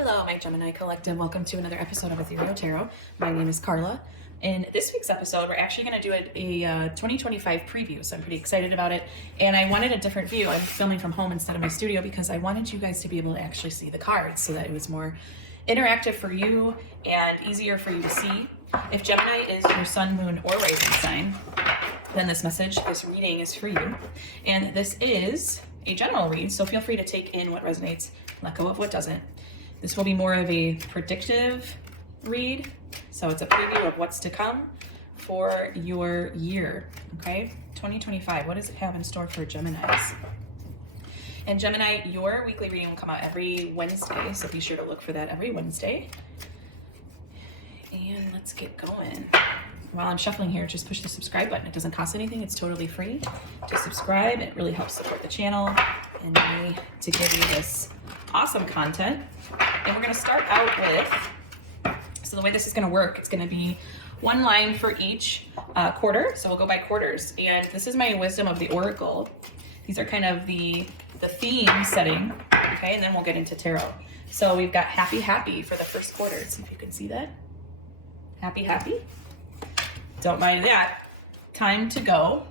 Hello, my Gemini Collective. Welcome to another episode of Ethereal Tarot. My name is Carla. In this week's episode, we're actually going to do a 2025 preview, so I'm pretty excited about it. And I wanted a different view. I'm filming from home instead of my studio because I wanted you guys to be able to actually see the cards so that it was more interactive for you and easier for you to see. If Gemini is your sun, moon, or rising sign, then this reading is for you. And this is a general read, so feel free to take in what resonates, let go of what doesn't. This will be more of a predictive read, so it's a preview of what's to come for your year, okay? 2025, what does it have in store for Geminis? And Gemini, your weekly reading will come out every Wednesday, so be sure to look for that every Wednesday. And let's get going. While I'm shuffling here, just push the subscribe button. It doesn't cost anything, it's totally free to subscribe. It really helps support the channel and me to give you this awesome content. And we're going to start out with, so the way this is going to work, it's going to be one line for each quarter. So we'll go by quarters. And this is my Wisdom of the Oracle. These are kind of the theme setting, okay? And then we'll get into tarot. So we've got happy, happy for the first quarter. See if you can see that. Happy, happy. Don't mind that. Time to go,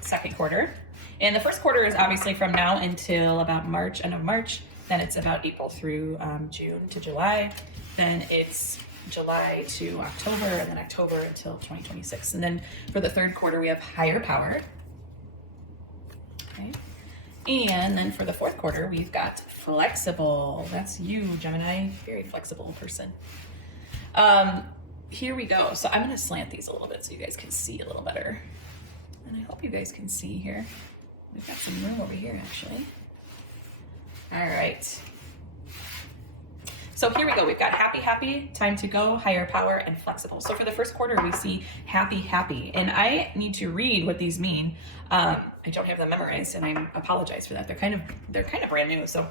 second quarter. And the first quarter is obviously from now until about March, end of March. Then it's about April through June to July. Then it's July to October, and then October until 2026. And then for the third quarter, we have higher power. Okay. And then for the fourth quarter, we've got flexible. That's you, Gemini, very flexible person. Here we go. So I'm going to slant these a little bit so you guys can see a little better. And I hope you guys can see here. We've got some room over here, actually. All right. So here we go. We've got happy, happy, time to go, higher power, and flexible. So for the first quarter, we see happy, happy. And I need to read what these mean. I don't have them memorized, and I apologize for that. They're kind of brand new. So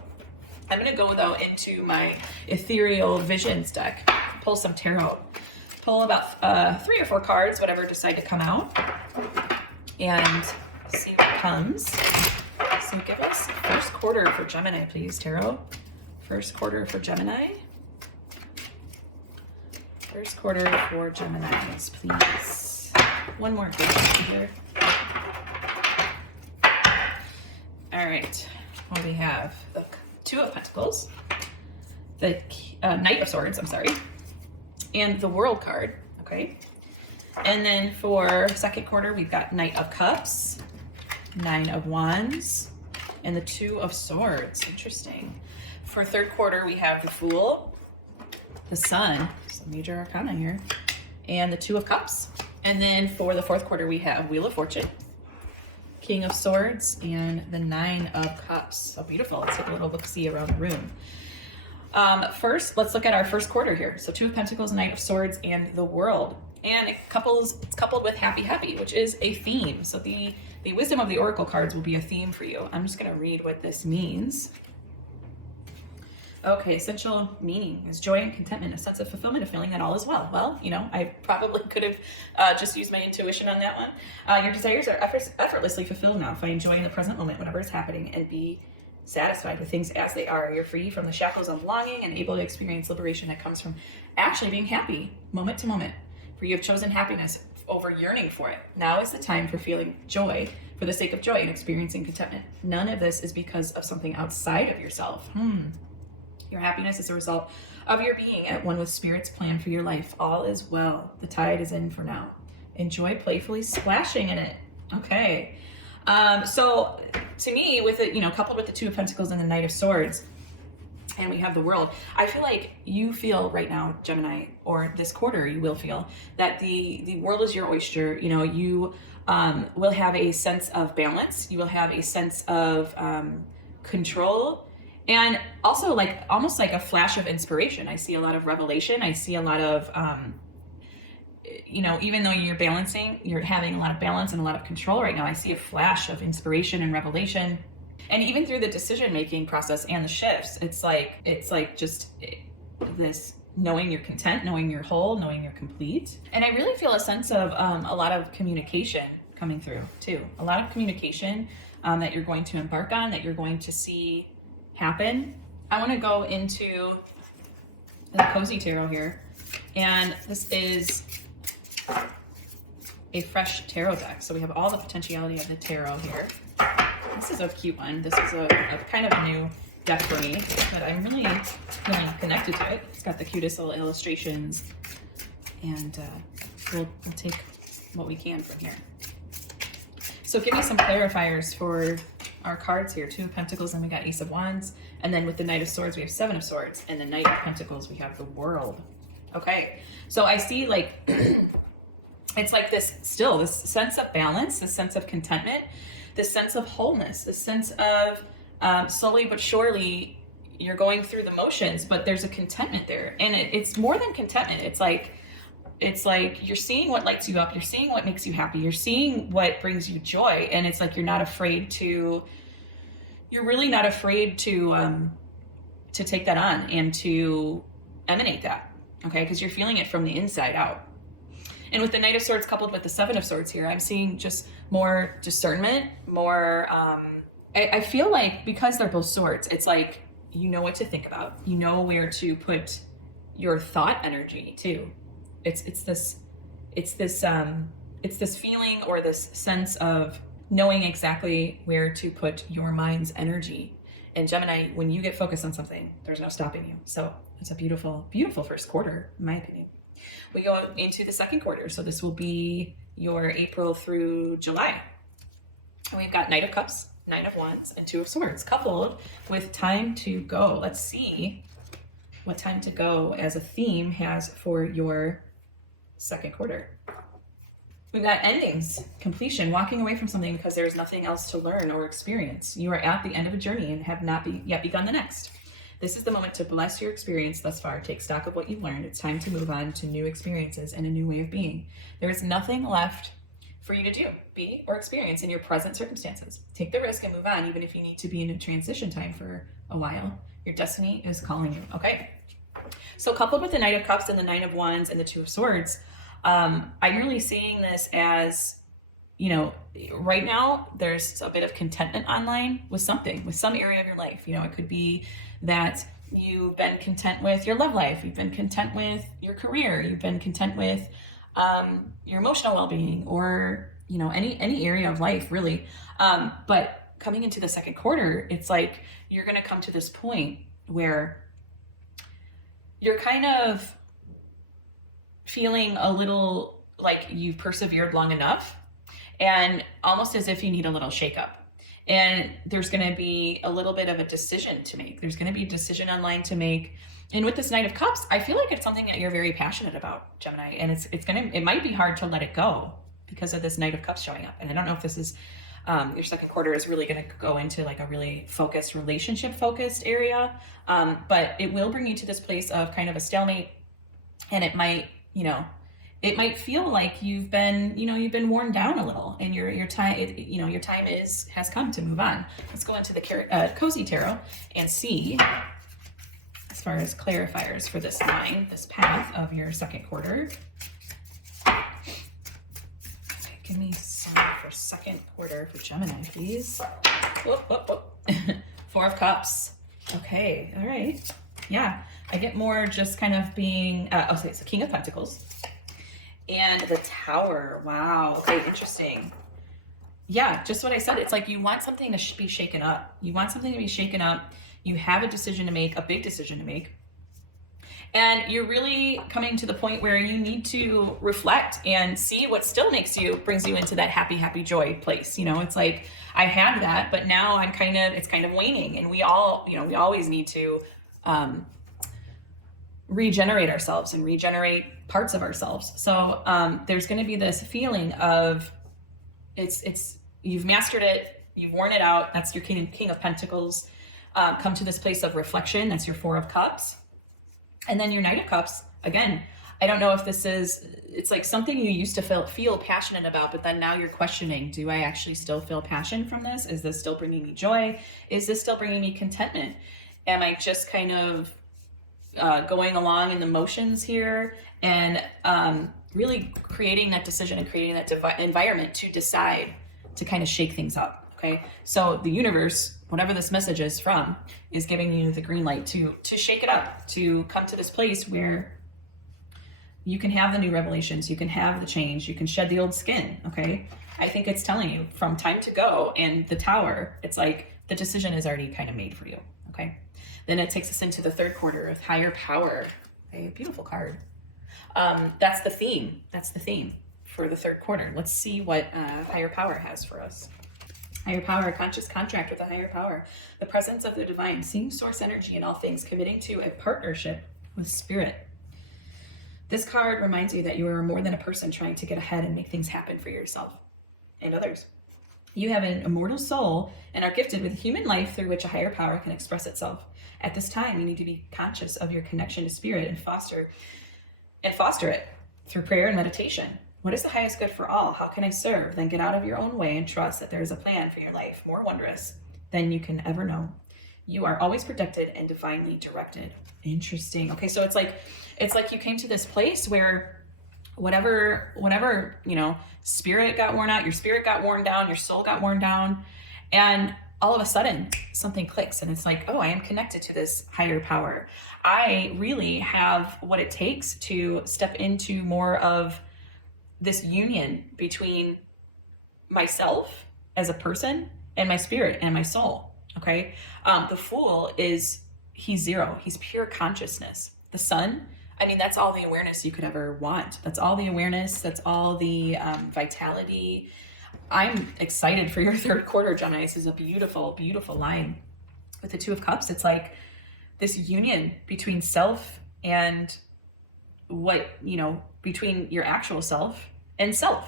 I'm going to go, though, into my Ethereal Visions deck, pull some tarot. Pull about 3 or 4 cards, whatever decide to come out, and see what comes. So give us first quarter for Gemini, please, tarot. First quarter for Gemini. First quarter for Geminis, please. One more good one here. All right. What do we have? The Two of Pentacles. The Knight of Swords, I'm sorry. And the World card, okay? And then for second quarter, we've got Knight of Cups, Nine of Wands, and the Two of Swords. Interesting. For third quarter, we have the Fool, the Sun, some major arcana here, and the Two of Cups. And then for the fourth quarter, we have Wheel of Fortune, King of Swords, and the Nine of Cups. So beautiful. Let's take a little look-see around the room. First, let's look at our first quarter here. So Two of Pentacles, Knight of Swords, and the World. And it's coupled with happy, happy, which is a theme. So the Wisdom of the Oracle cards will be a theme for you. I'm just going to read what this means. Okay, essential meaning is joy and contentment, a sense of fulfillment, a feeling that all is well. Well, you know, I probably could have just used my intuition on that one. Your desires are effortlessly fulfilled now. Find joy in the present moment, whatever is happening, and be satisfied with things as they are. You're free from the shackles of longing and able to experience liberation that comes from actually being happy moment to moment. For you have chosen happiness over yearning for it. Now is the time for feeling joy for the sake of joy and experiencing contentment. None of this is because of something outside of yourself. Your happiness is a result of your being at one with Spirit's plan for your life. All is well. The tide is in for now. Enjoy playfully splashing in it. Okay. So to me, with it, coupled with the Two of Pentacles and the Knight of Swords, and we have the World, I feel like you feel right now, Gemini, or this quarter, you will feel that the world is your oyster. You will have a sense of balance. You will have a sense of control, and also almost like a flash of inspiration. I see a lot of revelation. I see a lot of even though you're having a lot of balance and a lot of control right now, I see a flash of inspiration and revelation. And even through the decision-making process and the shifts, it's like just this knowing you're content, knowing you're whole, knowing you're complete. And I really feel a sense of a lot of communication coming through too. A lot of communication that you're going to embark on, that you're going to see happen. I want to go into the Cozy Tarot here. And this is a fresh tarot deck. So we have all the potentiality of the tarot here. This is a cute one. This is a kind of new deck for me, but I'm really feeling connected to it. It's got the cutest little illustrations, and we'll take what we can from here. So give me some clarifiers for our cards here. 2 of Pentacles, and we got Ace of Wands. And then with the Knight of Swords, we have 7 of Swords. And the Knight of Pentacles, we have the World. Okay, so I see like, it's like this sense of balance, this sense of contentment, this sense of wholeness, this sense of slowly but surely you're going through the motions, but there's a contentment there. And it's more than contentment. It's like you're seeing what lights you up. You're seeing what makes you happy. You're seeing what brings you joy. And it's like you're really not afraid to take that on and to emanate that, okay? Because you're feeling it from the inside out. And with the Knight of Swords coupled with the 7 of Swords here, I'm seeing just more discernment, more, I feel like because they're both swords, it's like, you know what to think about. You know where to put your thought energy too. It's this feeling or this sense of knowing exactly where to put your mind's energy. And Gemini, when you get focused on something, there's no stopping you. So it's a beautiful, beautiful first quarter, in my opinion. We go into the second quarter. So this will be your April through July. And we've got Knight of Cups, 9 of Wands, and 2 of Swords, coupled with Time to Go. Let's see what Time to Go as a theme has for your second quarter. We've got endings, completion, walking away from something because there's nothing else to learn or experience. You are at the end of a journey and have not yet begun the next. This is the moment to bless your experience thus far. Take stock of what you've learned. It's time to move on to new experiences and a new way of being. There is nothing left for you to do, be, or experience in your present circumstances. Take the risk and move on, even if you need to be in a transition time for a while. Your destiny is calling you, okay? So coupled with the Knight of Cups and the 9 of Wands and the 2 of Swords, I'm really seeing this as, you know, right now there's a bit of contentment online with something, with some area of your life. You know, it could be that you've been content with your love life, you've been content with your career, you've been content with your emotional well-being, or, you know, any area of life really. But coming into the second quarter, it's like you're going to come to this point where you're kind of feeling a little like you've persevered long enough, and almost as if you need a little shakeup. And there's going to be a little bit of a decision to make. There's going to be a decision online to make. And with this Knight of Cups, I feel like it's something that you're very passionate about, Gemini. And it might be hard to let it go because of this Knight of Cups showing up. And I don't know if this is, your second quarter is really going to go into like a really focused, relationship focused area. But it will bring you to this place of kind of a stalemate. And it might, you know, it might feel like you've been worn down a little, and your time has come to move on. Let's go into the Cozy Tarot and see, as far as clarifiers for this line, this path of your second quarter. Okay, give me some for second quarter for Gemini, please. Whoop, whoop, whoop. 4 of Cups. Okay, all right. Yeah, I get more just kind of being, so it's the King of Pentacles. And the Tower. Wow. Okay, interesting. Yeah, just what I said. It's like you want something to be shaken up. You want something to be shaken up. You have a decision to make, a big decision to make. And you're really coming to the point where you need to reflect and see what still brings you into that happy, happy joy place. You know, it's like, I had that, but now it's kind of waning. And we always need to regenerate ourselves and regenerate parts of ourselves. So there's going to be this feeling of you've mastered it, you've worn it out. That's your King of Pentacles. Come to this place of reflection. That's your 4 of Cups. And then your Knight of Cups, again, I don't know if it's like something you used to feel passionate about, but then now you're questioning, do I actually still feel passion from this? Is this still bringing me joy? Is this still bringing me contentment? Am I just kind of going along in the motions here, and really creating that decision and creating that environment to decide to kind of shake things up? Okay, so the universe, whatever this message is from, is giving you the green light to shake it up, to come to this place where you can have the new revelations, you can have the change, you can shed the old skin. Okay, I think it's telling you from time to go, and the Tower, it's like the decision is already kind of made for you. Okay, then it takes us into the third quarter of higher power. A beautiful card. That's the theme. That's the theme for the third quarter. Let's see what higher power has for us. Higher power, conscious contract with a higher power. The presence of the divine, seeing source energy in all things, committing to a partnership with spirit. This card reminds you that you are more than a person trying to get ahead and make things happen for yourself and others. You have an immortal soul and are gifted with human life through which a higher power can express itself. At this time, you need to be conscious of your connection to spirit and foster it through prayer and meditation. What is the highest good for all? How can I serve? Then get out of your own way and trust that there is a plan for your life more wondrous than you can ever know. You are always protected and divinely directed. Interesting. Okay, so it's like you came to this place where whatever, spirit got worn out, your spirit got worn down, your soul got worn down, and all of a sudden something clicks and it's like, oh, I am connected to this higher power. I really have what it takes to step into more of this union between myself as a person and my spirit and my soul. Okay. The Fool he's zero. He's pure consciousness. The Sun, I mean, that's all the awareness you could ever want. That's all the awareness. That's all the vitality. I'm excited for your third quarter, Gemini. This is a beautiful, beautiful line with the Two of Cups. It's like this union between self and between your actual self and self,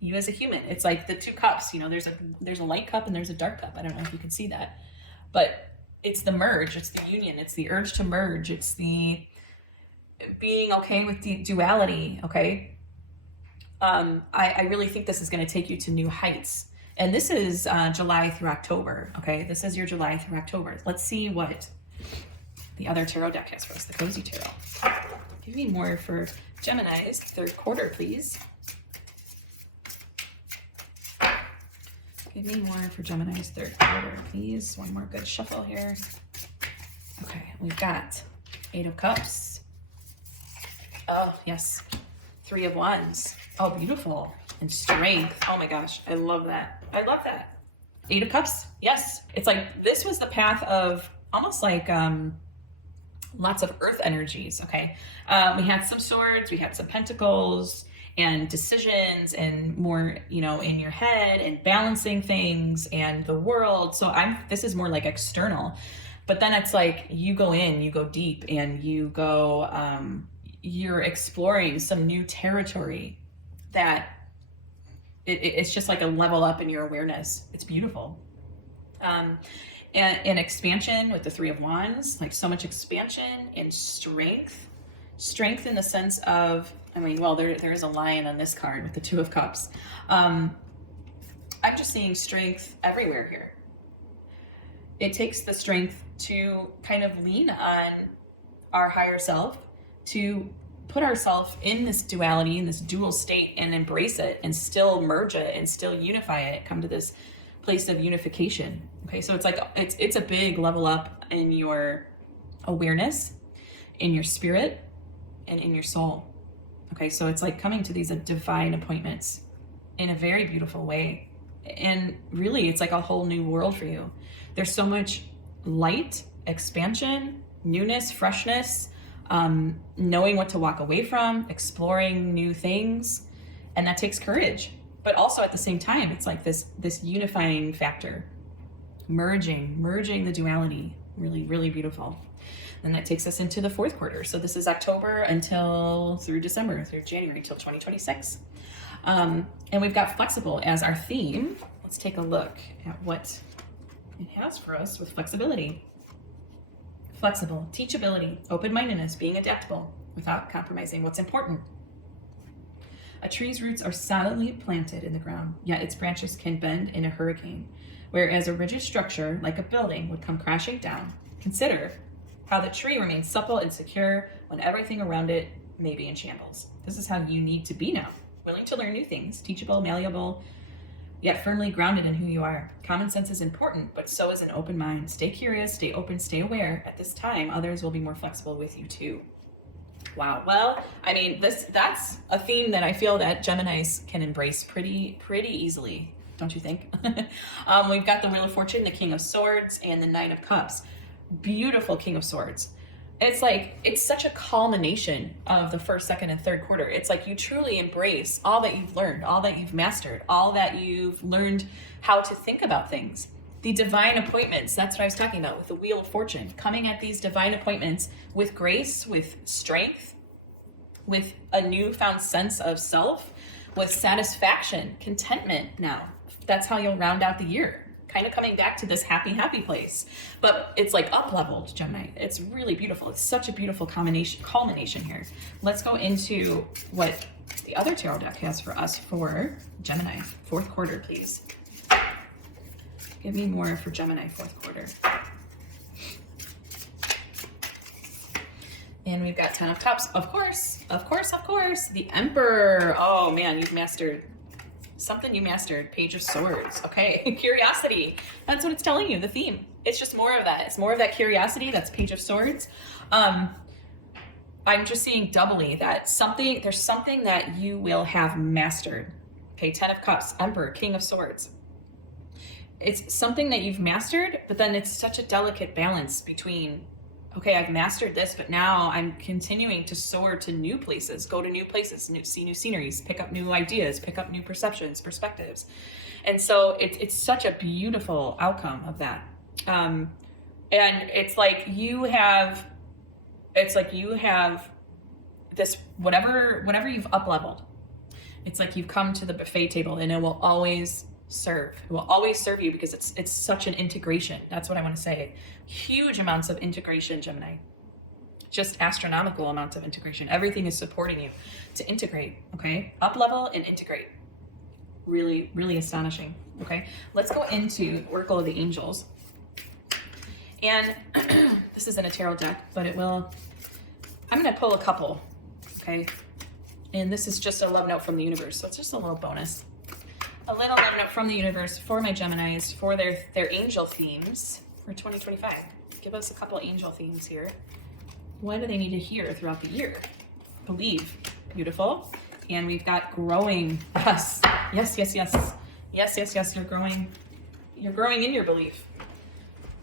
you as a human. It's like the two cups, there's a light cup and there's a dark cup. I don't know if you can see that, but it's the merge, it's the union, it's the urge to merge, it's the being okay with the duality. Okay. I really think this is going to take you to new heights. And this is July through October. Okay. This is your July through October. Let's see what the other tarot deck has for us, the Cozy Tarot. Give me more for Gemini's third quarter, please. Give me more for Gemini's third quarter, please. One more good shuffle here. Okay, we've got Eight of Cups. Oh, yes. Three of Wands. Oh, beautiful. And Strength. Oh my gosh, I love that. I love that. Eight of Cups. Yes. It's like this was the path of almost like lots of earth energies. Okay. We had some swords, we had some pentacles and decisions and more, in your head and balancing things and the world. So this is more like external, but then it's like you go in, you go deep, and you go, you're exploring some new territory that it's just like a level up in your awareness. It's beautiful. And expansion with the Three of Wands, like so much expansion and strength in the sense of, there is a lion on this card with the Two of Cups. I'm just seeing strength everywhere here. It takes the strength to kind of lean on our higher self, to put ourselves in this duality, in this dual state, and embrace it and still merge it and still unify it, come to this place of unification. Okay, so it's like it's a big level up in your awareness, in your spirit, and in your soul. Okay, so it's like coming to these divine appointments in a very beautiful way. And really, it's like a whole new world for you. There's so much light, expansion, newness, freshness, knowing what to walk away from, exploring new things, and that takes courage. But also at the same time, it's like this unifying factor, merging the duality. Really, really beautiful. And that takes us into the fourth quarter. So this is October through December, through January till 2026. And we've got flexible as our theme. Let's take a look at what it has for us with flexibility. Flexible, teachability, open-mindedness, being adaptable without compromising what's important. A tree's roots are solidly planted in the ground, yet its branches can bend in a hurricane, whereas a rigid structure, like a building, would come crashing down. Consider how the tree remains supple and secure when everything around it may be in shambles. This is how you need to be now, willing to learn new things, teachable, malleable, yet firmly grounded in who you are. Common sense is important, but so is an open mind. Stay curious, stay open, stay aware. At this time, others will be more flexible with you too. Wow. Well, I mean, that's a theme that I feel that Geminis can embrace pretty easily, don't you think? We've got the Wheel of Fortune, the King of Swords, and the Nine of Cups. Beautiful King of Swords. It's like, it's such a culmination of the first, second, and third quarter. It's like you truly embrace all that you've learned, all that you've mastered, all that you've learned how to think about things. The divine appointments, that's what I was talking about with the Wheel of Fortune, coming at these divine appointments with grace, with strength, with a newfound sense of self, with satisfaction, contentment now. That's how you'll round out the year. Kind of coming back to this happy place. But it's like up-leveled, Gemini. It's really beautiful. It's such a beautiful culmination here. Let's go into what the other tarot deck has for us for Gemini. Fourth quarter, please. Give me more for Gemini fourth quarter. And we've got 10 of Cups. Of course. The Emperor. Oh man, you've mastered something. You mastered Page of Swords. Okay, curiosity. That's what it's telling you, the theme. It's just more of that. It's more of that curiosity. That's Page of Swords. I'm just seeing doubly that there's something that you will have mastered. Okay, 10 of Cups, Emperor, King of Swords. It's something that you've mastered, but then it's such a delicate balance between, okay, I've mastered this, but now I'm continuing to soar to new places, go to new places, see new sceneries, pick up new ideas, pick up new perceptions, perspectives. And so it's such a beautiful outcome of that. And it's like you have this, whatever you've up-leveled, it's like you've come to the buffet table, and it will always serve. It will always serve you because it's such an integration. That's what I want to say. Huge amounts of integration, Gemini. Just astronomical amounts of integration. Everything is supporting you to integrate, okay? Up level and integrate. Really, really astonishing, okay? Let's go into Oracle of the Angels. And this isn't a tarot deck, but I'm going to pull a couple, okay? And this is just a love note from the universe, so it's just a little bonus. A little love note from the universe for my Geminis for their angel themes for 2025. Give us a couple angel themes here. What do they need to hear throughout the year? Believe. Beautiful. And we've got growing. Yes. You're growing. You're growing in your belief.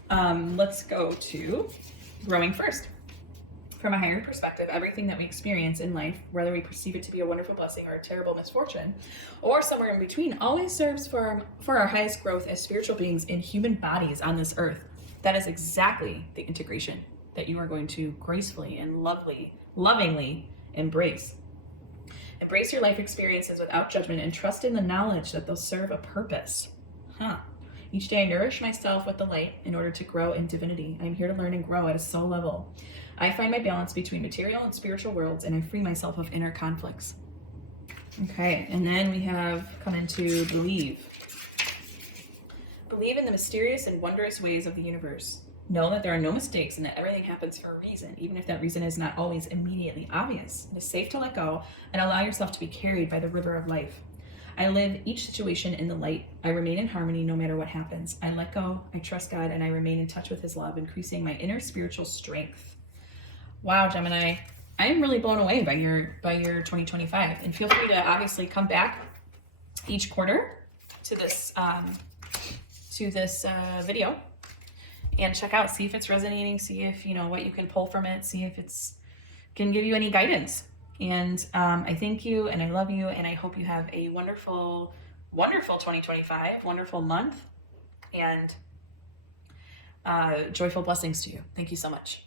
Let's go to growing first. From a higher perspective, everything that we experience in life, whether we perceive it to be a wonderful blessing or a terrible misfortune, or somewhere in between, always serves for our highest growth as spiritual beings in human bodies on this earth. That is exactly the integration that you are going to gracefully and lovingly embrace. Embrace your life experiences without judgment and trust in the knowledge that they'll serve a purpose. Each day I nourish myself with the light in order to grow in divinity. I'm here to learn and grow at a soul level. I find my balance between material and spiritual worlds, and I free myself of inner conflicts. Okay, and then we have come into believe. Believe in the mysterious and wondrous ways of the universe. Know that there are no mistakes and that everything happens for a reason, even if that reason is not always immediately obvious. It is safe to let go and allow yourself to be carried by the river of life. I live each situation in the light. I remain in harmony no matter what happens. I let go, I trust God, and I remain in touch with His love, increasing my inner spiritual strength. Wow, Gemini, I am really blown away by your 2025, and feel free to obviously come back each quarter to this video and check out, see if it's resonating, see if what you can pull from it, see if it's can give you any guidance. And I thank you, and I love you, and I hope you have a wonderful 2025, wonderful month, and joyful blessings to you. Thank you so much.